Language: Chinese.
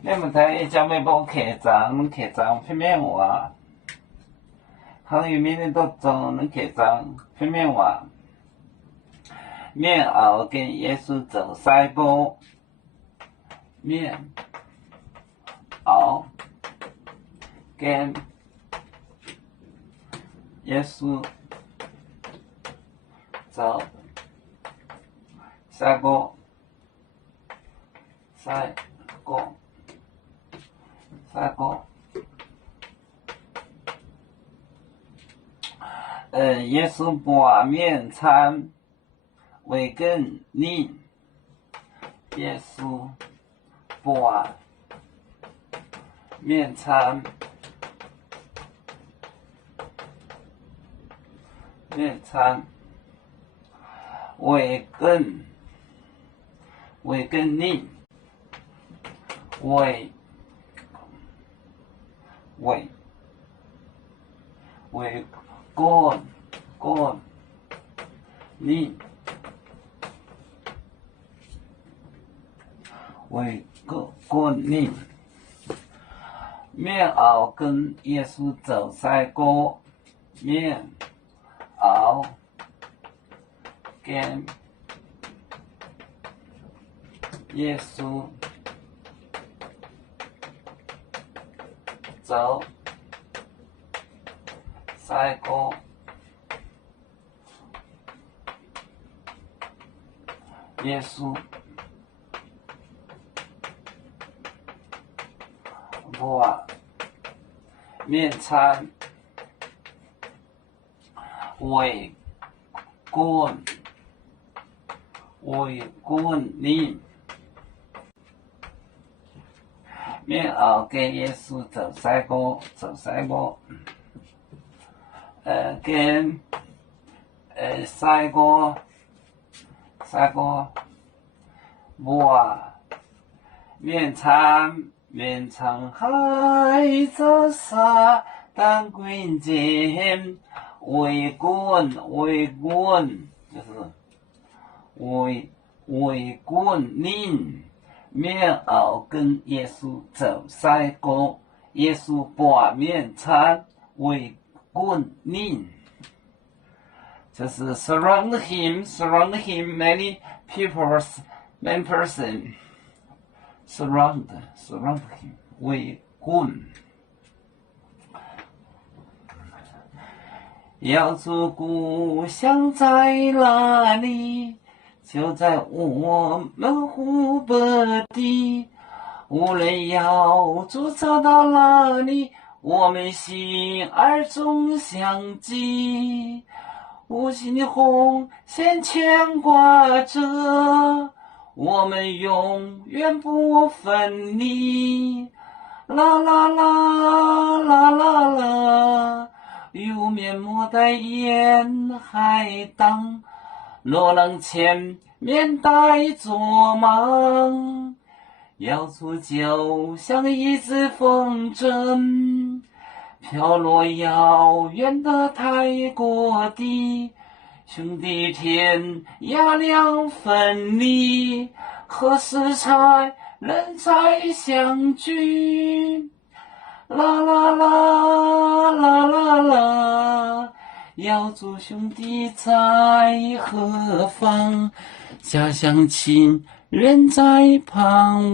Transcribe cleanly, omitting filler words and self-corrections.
你们睇做咩帮客栈片面话，行业面都做能客栈片面话，面后跟耶稣做西波，面后跟耶稣做西波，西波。耶稣把面餐为跟你，耶稣把面餐为跟你，为跟你，为跟你，面后跟耶稣走西过，面后跟耶稣走西过，耶稣把面餐为跟你，面后跟耶稣走西过，跟西过把面餐还走撒旦滚前为滚就是为滚您，面后跟耶稣走西过，耶稣把面餐为滚您，就是 surround him many person surround him 围滚。要主故乡在哪里？就在我们湖北地。无论要主找到哪里，我们心儿总相记。无尽的红线牵挂着，我们永远不分离。啦啦啦啦啦啦，有面莫待沿海荡，落浪前面带作忙。要出就像一只风筝，飘落遥远的泰国地。兄弟天涯两分离，何时才能再相聚？啦啦啦啦啦啦，要祝兄弟在何方？家乡亲人在旁。